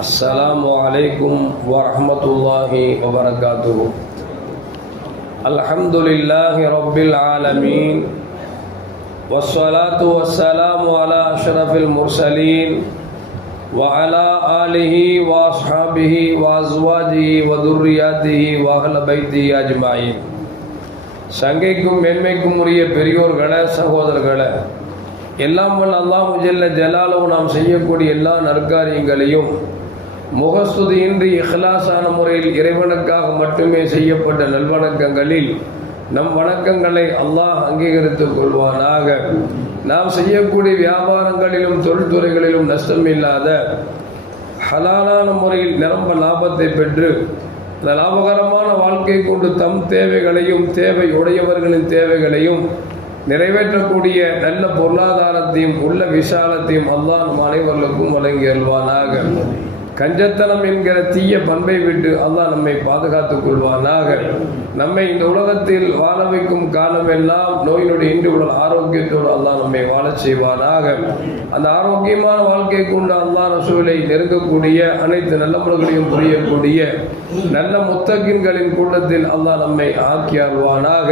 السلام عليكم ورحمة الله وبركاته. الحمد لله رب العالمين والصلاة والسلام على أشرف المرسلين وعلى آله وأصحابه وأزواجه وذرياته وأهل بيته أجمعين. சங்கைக்கும் மேன்மைக்கும் உரிய பெரியோர்களே, சகோதரர்களே, எல்லாம் வல்ல அல்லாஹ் ஜல்ல ஜலாலுஹு நாம் செய்யக்கூடிய எல்லா நற்காரியங்களையும் முகஸ்துதியின்றி இஹ்லாஸான முறையில் இறைவனுக்காக மட்டுமே செய்யப்பட்ட நல்வணக்கங்களில் நம் வணக்கங்களை அல்லாஹ் அங்கீகரித்துக் கொள்வானாக. நாம் செய்யக்கூடிய வியாபாரங்களிலும் தொழில்துறைகளிலும் நஷ்டமில்லாத ஹலாலான முறையில் நிரம்ப லாபத்தை பெற்று அந்த லாபகரமான வாழ்க்கை கொண்டு தம் தேவைகளையும் தேவை உடையவர்களின் தேவைகளையும் நிறைவேற்றக்கூடிய நல்ல பொருளாதாரத்தையும் உள்ள விசாலத்தையும் அல்லாஹ் நம் அனைவர்களுக்கும் வழங்கி அல்வானாக. கஞ்சத்தனம் என்கிற தீய பண்பை விட்டு அல்லாஹ் நம்மை பாதுகாத்துக் கொள்வானாக. நம்மை இந்த உலகத்தில் வாழ வைக்கும் காலமெல்லாம் நோய் நொடி இன்றி உடல் ஆரோக்கியத்தோடு அல்லாஹ் நம்மை வாழச் செய்வானாக. அந்த ஆரோக்கியமான வாழ்க்கை கொண்டு அல்லாஹ் ரசூலை நெருங்கக்கூடிய அனைத்து நல்லவர்களையும் புரியக்கூடிய நல்ல முத்தகின்களின் கூட்டத்தில் அல்லாஹ் நம்மை ஆக்கி அல்வானாக.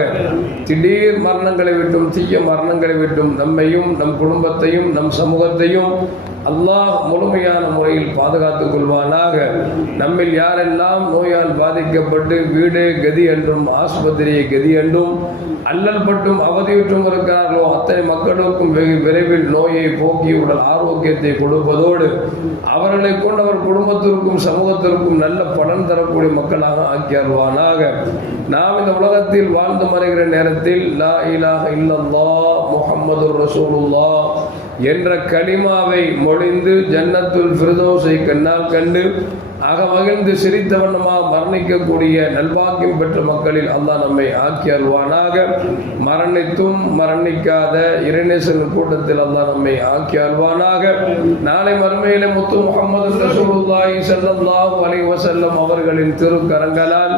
திடீர் மரணங்களை விட்டும் தீய மரணங்களை விட்டும் நம்மையும் நம் குடும்பத்தையும் நம் சமூகத்தையும் அல்லாஹ் முழுமையான முறையில் பாதுகாத்துக் கொள்வானாக. நம்மில் யாரெல்லாம் நோயால் பாதிக்கப்பட்டு வீடே கதி என்றும் ஆஸ்பத்திரியை கதி என்றும் அல்லல் பட்டும் அவதியுற்றும் இருக்கிறார்களோ அத்தனை மக்களுக்கும் வெகு விரைவில் நோயை போக்கி உடல் ஆரோக்கியத்தை கொடுப்பதோடு அவர்களை கொண்டு அவர் குடும்பத்திற்கும் சமூகத்திற்கும் நல்ல பலன் தரக்கூடிய மக்களாக ஆக்கி அருள்வானாக. நாம் இந்த உலகத்தில் வாழ்ந்து மறைகிற நேரத்தில் லா இலாஹ இல்லல்லாஹ் முஹம்மதுர் ரசூலுல்லாஹ் என்ற கலிமாவை மொழிந்து ஜன்னத்துல் ஃபிர்தௌஸை கண்ணால் கண்டு அகமகிழ்ந்து சிரித்த வண்ணமாக மரணிக்கக்கூடிய நல்வாக்கியம் பெற்ற மக்களில் அல்லாஹ் நம்மை ஆக்கி அருள்வானாக. மரணித்தும் மரணிக்காத இறைநேசன் கூட்டத்தில் அல்லாஹ் நம்மை ஆக்கி அருள்வானாக. நாளை மறுமையிலே முத்து முஹம்மது ரசூலுல்லாஹி ஸல்லல்லாஹு அலைஹி வஸல்லம் அவர்களின் திருக்கரங்களால்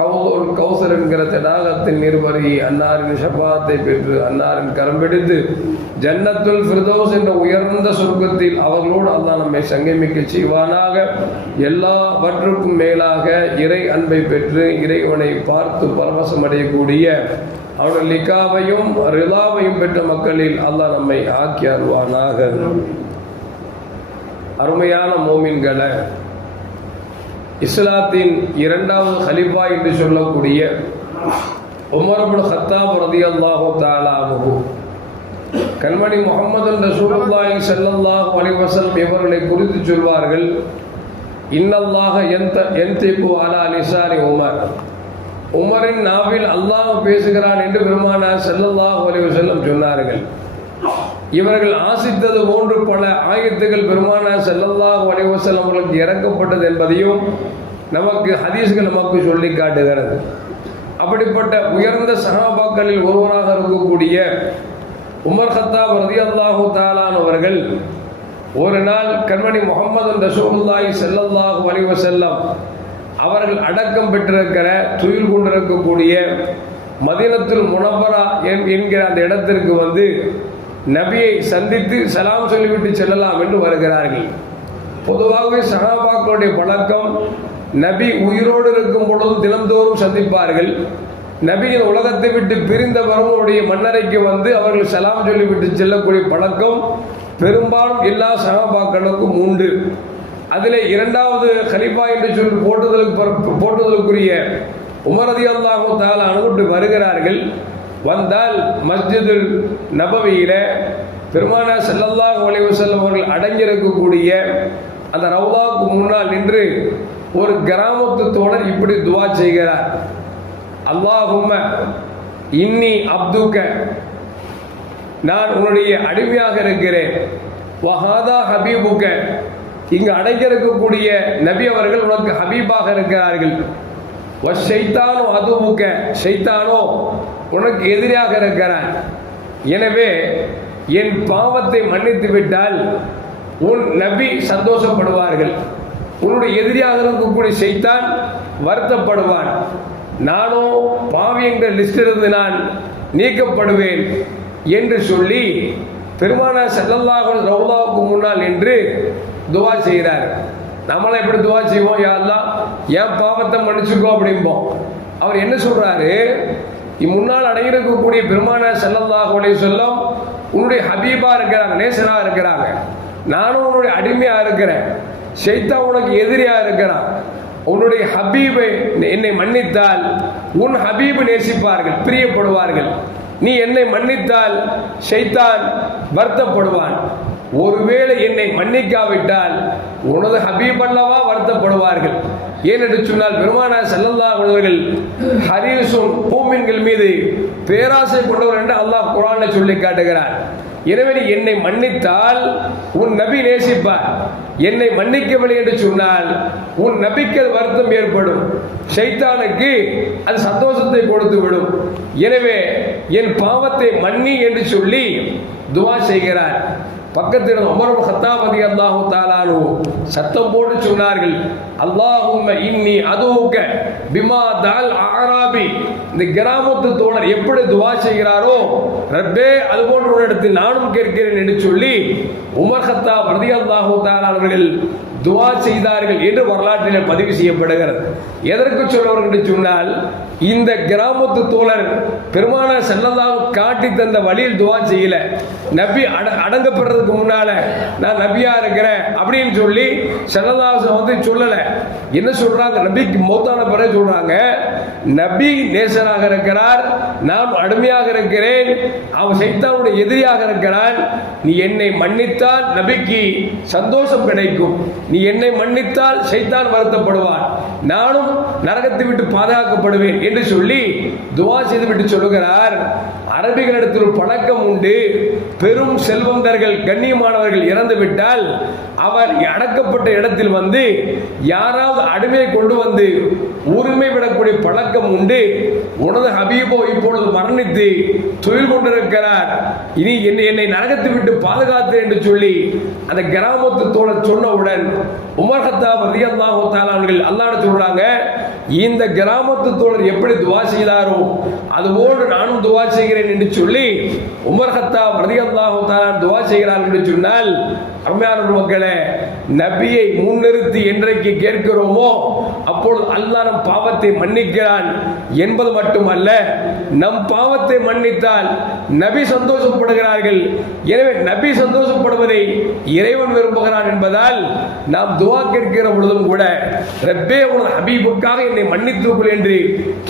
ஹவுதுல் கௌசர் என்கிற தடாகத்தின் நீர்வருகி அன்னாரின் ஷஃபாஅத்தை பெற்று அன்னாரின் கரம் பிடித்து ஜன்னத்துல் ஃபிர்தௌஸ் என்ற உயர்ந்த சொர்க்கத்தில் அவர்களோடு அல்லாஹ் நம்மை சங்கமிக்க செய்வானாக. எல்லாவற்றுக்கும் மேலாக இறை அன்பை பெற்று இறைவனை பார்த்து பரவசம் அடையக்கூடிய அவருடைய லிகாவையும் ரிலாவையும் பெற்ற மக்களில் அல்லாஹ் நம்மை ஆக்கி அருள்வானாக. அருமையான மோமின்களை, இஸ்லாத்தின் இரண்டாவது கலீஃபா என்று சொல்லக்கூடிய உமர் இப்னு கத்தாப் ரலியல்லாஹு தஆலா அன்ஹு கண்மணி முஹம்மது ரசூலுல்லாஹி ஸல்லல்லாஹு அலைஹி வஸல்லம் இவர்களை குறித்து சொல்வார்கள், இன்னல்லாஹ யன்திகு அலா லிசானி உமர். உமரின் நாவில் அல்லாஹ் பேசுகிறான் என்று பெருமானார் ஸல்லல்லாஹு அலைஹி வஸல்லம் சொன்னார்கள். இவர்கள் ஆசித்தது போன்று பல ஆயத்துகள் பெருமானார் ஸல்லல்லாஹு அலைஹி வஸல்லம் அவர்களுக்கு இறக்கப்பட்டது என்பதையும் நமக்கு ஹதீஸ்கள் நமக்கு சொல்லி காட்டுகிறது. அப்படிப்பட்ட உயர்ந்த சஹாபாக்களில் ஒருவராக இருக்கக்கூடிய உமர் கத்தாப் ரலியல்லாஹு தஆலா அவர்கள் ஒரு நாள் கண்மணி முஹம்மது ரசூலுல்லாஹி ஸல்லல்லாஹு அலைஹி வஸல்லம் அவர்கள் அடக்கம் பெற்றிருக்கிற துயில் கொண்டிருக்கக்கூடிய மதீனத்துல் முனவ்வரா என்கிற அந்த இடத்திற்கு வந்து நபியை சந்தித்து சலாம் சொல்லிவிட்டு செல்லலாம் என்று வருகிறார்கள். பொதுவாகவே சஹாபாக்களுடைய பழக்கம் நபி உயிரோடு இருக்கும் பொழுதும் தினந்தோறும் சந்திப்பார்கள். நபியின் உலகத்தை விட்டு பிரிந்த அவர்களுடைய மன்னரைக்கு வந்து அவர்கள் சலாம் சொல்லிவிட்டு செல்லக்கூடிய பழக்கம் பெரும்பாலும் எல்லா சஹாபாக்களுக்கும் உண்டு. அதில் இரண்டாவது கலீஃபா என்று சொல்லி போட்டுதலுக்குரிய உமர் ரலியல்லாஹு தஆலா அன்ஹு வருகிறார்கள். வந்தால் மஸ்ஜிதுல் நபவியில பெருமானார் ஸல்லல்லாஹு அலைஹி வஸல்லம் அவர்கள் அடங்கியிருக்கக்கூடிய அந்த ரவுதாவுக்கு முன்னால் நின்று ஒரு கிராமத்து தோழர் இப்படி துவா செய்கிறார், அல்லாஹும்ம இன்னி அப்துக, நான் உன்னுடைய அடிமையாக இருக்கிறேன், வஹாதா ஹபீபுக்க, இங்கு அடங்கியிருக்கக்கூடிய நபி அவர்கள் உனக்கு ஹபீபாக இருக்கிறார்கள், ஷைத்தானோ அதுவுக்க, ஷைத்தானோ உனக்கு எதிராக இருக்கிறான். எனவே என் பாவத்தை மன்னித்து விட்டால் உன் நபி சந்தோஷப்படுவார்கள், உன்னுடைய எதிரியாக இருக்கக்கூடிய ஷைத்தான் வருத்தப்படுவான், நானோ பாவி என்ற லிஸ்டிலிருந்து நான் நீக்கப்படுவேன் என்று சொல்லி பெருமானார் ஸல்லல்லாஹு அலைஹி வஸல்லம் ரவுதாவுக்கு முன்னால் நின்று துவா செய்கிறார். நம்மளாம் எப்படி துவா செய்வோம், யா அல்லாஹ் என் பாவத்தை மன்னிச்சுக்கோ அப்படிம்போம். அவர் என்ன சொல்றாரு, முன்னால் அடையிருக்கக்கூடிய பெருமானார் ஸல்லல்லாஹு அலைஹி வஸல்லம் உன்னுடைய ஹபீபா இருக்கிறாங்க, நேசரா இருக்கிறாங்க. நானும் உன்னுடைய அடிமையா இருக்கிறேன். ஷைத்தான் உனக்கு எதிரியா இருக்கிறான். உன்னுடைய ஹபீபை என்னை மன்னித்தால் உன் ஹபீபு நேசிப்பார்கள், பிரியப்படுவார்கள். நீ என்னை மன்னித்தால் ஷைத்தான் வருத்தப்படுவான். ஒருவேளை என்னை மன்னிக்காவிட்டால் உனது ஹபீப் அல்லவா வருத்தப்படுவார்கள். ஏனென்று சொன்னால் பெருமானார் ஸல்லல்லாஹு அலைஹி அவர்கள் ஹரீஸும் மூமின்கள் மீது பேராசை கொண்டவர் என்று அல்லாஹ் குர்ஆனில் சொல்லி காட்டுகிறார். எனவே நீ என்னை மன்னித்தால் உன் நபி நேசிப்பார். என்னை மன்னிக்கவில்லை என்று சொன்னால் உன் நபிக்கு வருத்தம் ஏற்படும், ஷைத்தானுக்கு அது சந்தோஷத்தை கொடுத்து விடும். எனவே என் பாவத்தை மன்னி என்று சொல்லி துவா செய்கிறார். பக்கத்தில் உமர் இப்னு கத்தாப் ரலியல்லாஹு தஆலா அன்ஹு சத்தம் போட்டு சொன்னார்கள், அல்லாஹும்ம இன்னி அதுவுக பிமா தல் ஆராபி. இந்த கிராமத்து தோழர் எப்படி துவா செய்கிறாரோ ரப்பே அது போன்ற ஒரு இடத்தில் நானும் கேட்கிறேன் என்று சொல்லி உமர் கத்தாப் ரலியல்லாஹு தஆலா அவர்கள் துவா செய்தார்கள் என்று வரலாற்றில் பதிவு செய்யப்படுகிறது. எதற்கு சொல்லுவார்கள் என்று சொன்னால், இந்த கிராமத்து தோழர் பெருமானார் ஸல்லல்லாஹு காட்டி தந்த வழியில் துவா செய்யல. நபி அடங்கப்படுறதுக்கு முன்னால நான் நபியா இருக்கிறேன் அப்படின்னு சொல்லி ஸல்லல்லாஹு வந்து சொல்லல. என்ன சொல்றாங்க, நபிக்கு மௌத்தான பிறகு சொல்றாங்க, நபி நேசராக இருக்கிறார், நான் அடிமையாக இருக்கிறேன், அவன் ஷைத்தானுடைய எதிரியாக இருக்கிறான். நீ என்னை மன்னித்தால் நபிக்கு சந்தோஷம் கிடைக்கும், நீ என்னை மன்னித்தால் ஷைத்தான் வருத்தப்படுவான், நானும் நரகத்தை விட்டு பாதுகாக்கப்படுவேன் என்று சொல்லி துவா செய்து விட்டு சொல்லுகிறார். அரபிகளிடத்தில் ஒரு பழக்கம் உண்டு, பெரும் செல்வந்தர்கள் கண்ணியமானவர்கள் இறந்து விட்டால் அவர் அடக்கப்பட்ட இடத்தில் வந்து யாராவது அடிமையை கொண்டு வந்து உரிமை விடக்கூடிய பழக்கம் உண்டு. உனது ஹபீபோ இப்பொழுது மரணித்து தொழில் கொண்டிருக்கிறார், இனி என்னை நரகத்தை விட்டு பாதுகாத்து என்று சொல்லி அந்த கிராமத்து தோழர் சொன்னவுடன் உமர் கத்தாப் ரலியல்லாஹு தஆலா அவர்கள் அல்லாஹ்விடம் சொல்றாங்க, இந்த கிராமத்து தோழர் எப்படி துவா செய்தாரோ அதுபோன்று நானும் துவா செய்கிறேன் என்று சொல்லி உமர் கத்தாப் ரலியல்லாஹு தஆலா துவா செய்கிறார் என்று சொன்னால், அருமையான மக்களே, நபியை முன்னிறுத்தி என்றைக்கு கேட்கிறோமோ அப்பொழுது அல்லாஹ் நம் பாவத்தை மன்னிக்கிறான் என்பது மட்டுமல்ல, நம் பாவத்தை மன்னித்தால் நபி சந்தோஷப்படுகிறார்கள். எனவே நபி சந்தோஷப்படுவதை இறைவன் விரும்புகிறான் என்பதால் நாம் துவா கேட்கிற பொழுதும் கூட ரப்பே உனது ஹபீபுக்காக என்னை மன்னித்துக்கொள் என்று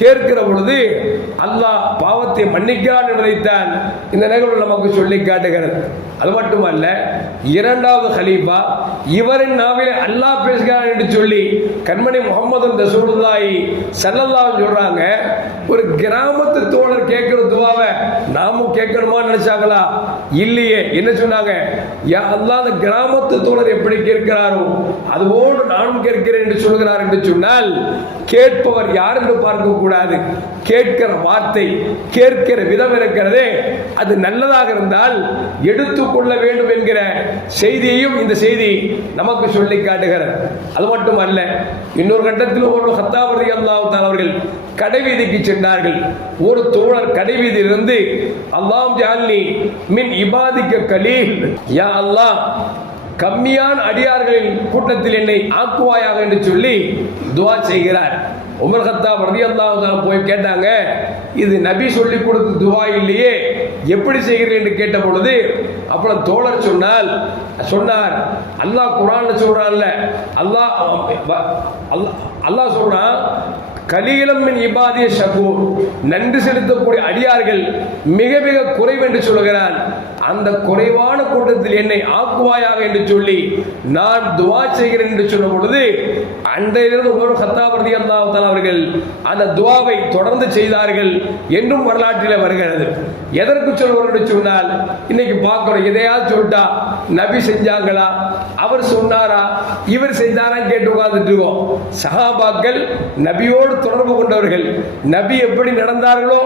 கேட்கிற பொழுது அல்லாஹ் பாவத்தை மன்னிக்கிறான் என்பதைத்தான் இந்த நிகழ்வு நமக்கு சொல்லி காட்டுகிறது. அது மட்டுமல்ல, இரண்டாவது ஹலீஃபா இவரின் நாவிலே அல்லாஹ் பேசுகிறான் என்று சொல்லி கண்மணி முஹம்மது ரசூலுல்லாஹி ஸல்லல்லாஹு அலைஹி சொல்றாங்க. ஒரு கிராமத்து தோழர் கேட்கிற துவாவை நாமும் கேட்கணுமா நினைச்சாங்களா? இல்லையே. என்ன சொன்னாங்க, யா அல்லாஹ் அந்த கிராமத்து தோழர் எப்படி கேட்கிறாரோ அதுபோன்று நானும் கேட்கிறேன் என்று சொல்கிறார் என்று சொன்னால், கேட்பவர் யார் என்று பார்க்க கூடாது, கேட்கிற வார்த்தை கேட்கிற விதம் இருக்கிறதே அது நல்லதாக இருந்தால் எடுத்துக்கொள்ள வேண்டும் என்கிற செய்தியையும் இந்த செய்தி நமக்கு சொல்லி காட்டுகிறது. அது மட்டுமல்ல, இன்னொரு கட்டத்தில் ஒரு கத்தாப் ரலியல்லாஹு தஆலா அவர்கள் கடைவீதிக்கு சென்றார்கள். ஒரு தோழர் கடைவீதியிலிருந்து அல்லாஹ் ஜஅல்னி மின் இபாதிக்க கலீல், யா அல்லாஹ் கம்மியான அடியார்களின் கூட்டத்தில் என்னை ஆக்குவாயாக என்று சொல்லி துவா செய்கிறார். உமர் கத்தாப் ரலியல்லாஹு தஆலா போய் கேட்டாங்க, இது நபி சொல்லி கொடுத்த துவா இல்லையே, எப்படி செய்கிறீர்கள் என்று கேட்ட பொழுது அப்புறம் தோழர் சொன்னார், அல்லாஹ் குர்ஆன்ல சொல்றான்ல, அல்லாஹ் சொல்றான், கலீலம் மின் இபாதிய ஷகூர், நன்றி செலுத்தக்கூடிய அடியார்கள் மிக மிக குறைவு என்று சொல்கிறான். அந்த குறைவான கூட்டத்தில் என்னை ஆக்குவாயாக என்று சொல்லி நான் துவா செய்கிறேன் என்று சொன்ன பொழுது அன்றையிலிருந்து உமர் கத்தாப் ரலியல்லாஹு தஆலா அவர்கள் அந்த துவாவை தொடர்ந்து செய்தார்கள் என்றும் வரலாற்றில் வருகிறது. எதற்கு சொல்வார் என்று சொன்னால், இன்னைக்கு பார்க்கிறோம், எதையாவது சொல்லிட்டா நபி செஞ்சாங்களா, அவர் சொன்னாரா, இவர் செஞ்சாரா கேட்டு உட்கார்ந்துட்டு இருக்கோம். சஹாபாக்கள் நபியோடு தொடர்பு கொண்டவர்கள், நபி எப்படி நடந்தார்களோ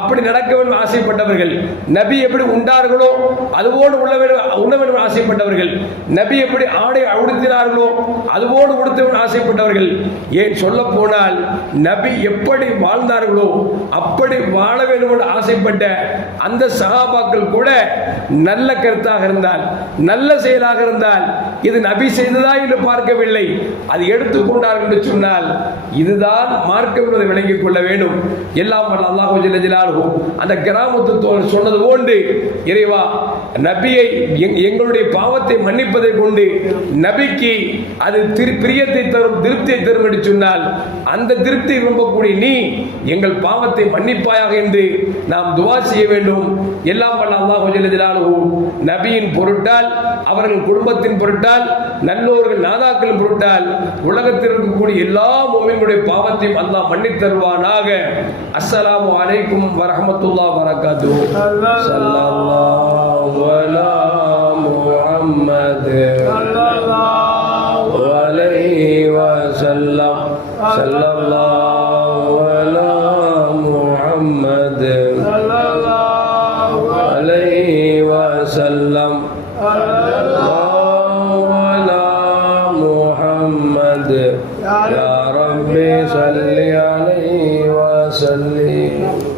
அப்படி நடக்க வேண்டும் ஆசைப்பட்டவர்கள், நபி எப்படி உண்டார்களோ அதுபோடு உண்ண வேண்டும் ஆசைப்பட்டவர்கள், நபி எப்படி ஆடை உடுத்தினார்களோ அதுபோடு உடுத்த வேண்டும் ஆசைப்பட்டவர்கள். ஏன் சொல்ல போனால் நபி எப்படி வாழ்ந்தார்களோ அப்படி வாழ வேண்டும் என்று ஆசைப்பட்ட அந்த சஹாபாக்கள் கூட நல்ல கருத்தாக இருந்தால், நல்ல செயலாக இருந்தால் இது நபி செய்ததா என்று பார்க்கவில்லை, அது எடுத்துக்கொண்டார் என்று சொன்னால் இதுதான் மார்க்கம் என்பதை விளங்கிக் கொள்ள வேண்டும். எல்லாம் வல்ல அல்லாஹ் ஜல்ல ஜலாலுஹு அந்த கிராமத்து சொன்னது போன்று, இறைவா நபியை எங்களுடைய பாவத்தை மன்னிப்பதை கொண்டு நபிக்கு அது பிரியத்தை தரும், திருப்தியை தரும் என்று சொன்னால் அந்த திருப்தி விரும்பக்கூடிய நீ எங்கள் பாவத்தை மன்னிப்பாயாக என்று நாம் துஆ செய்ய வேண்டும். எல்லாம் வல்ல அல்லாஹ் ஜல்ல ஜலாலுஹு நபியின் பொருட்டால், அவர்கள் குடும்பத்தின் பொருட்டால், நல்லோர்கள் நாதாக்களின் பொருட்டால் உலகத்தில் இருக்கக்கூடிய எல்லா முஃமின்களுடைய பாவத்தையும் அல்லாஹ் மன்னித் தருவானாக. அஸ்ஸலாமு அலைக்கும் வரஹ்மத்துல்லாஹி வபரகாத்துஹு. ஸல்லல்லாஹு அலா முஹம்மத் ஸல்லல்லாஹு அலைஹி வஸல்லம். ஸல்லல்லாஹு அலா முஹம்மத் ஸல்லல்லாஹு அலைஹி வஸல்லம். يا ربي صل عليه وسلم.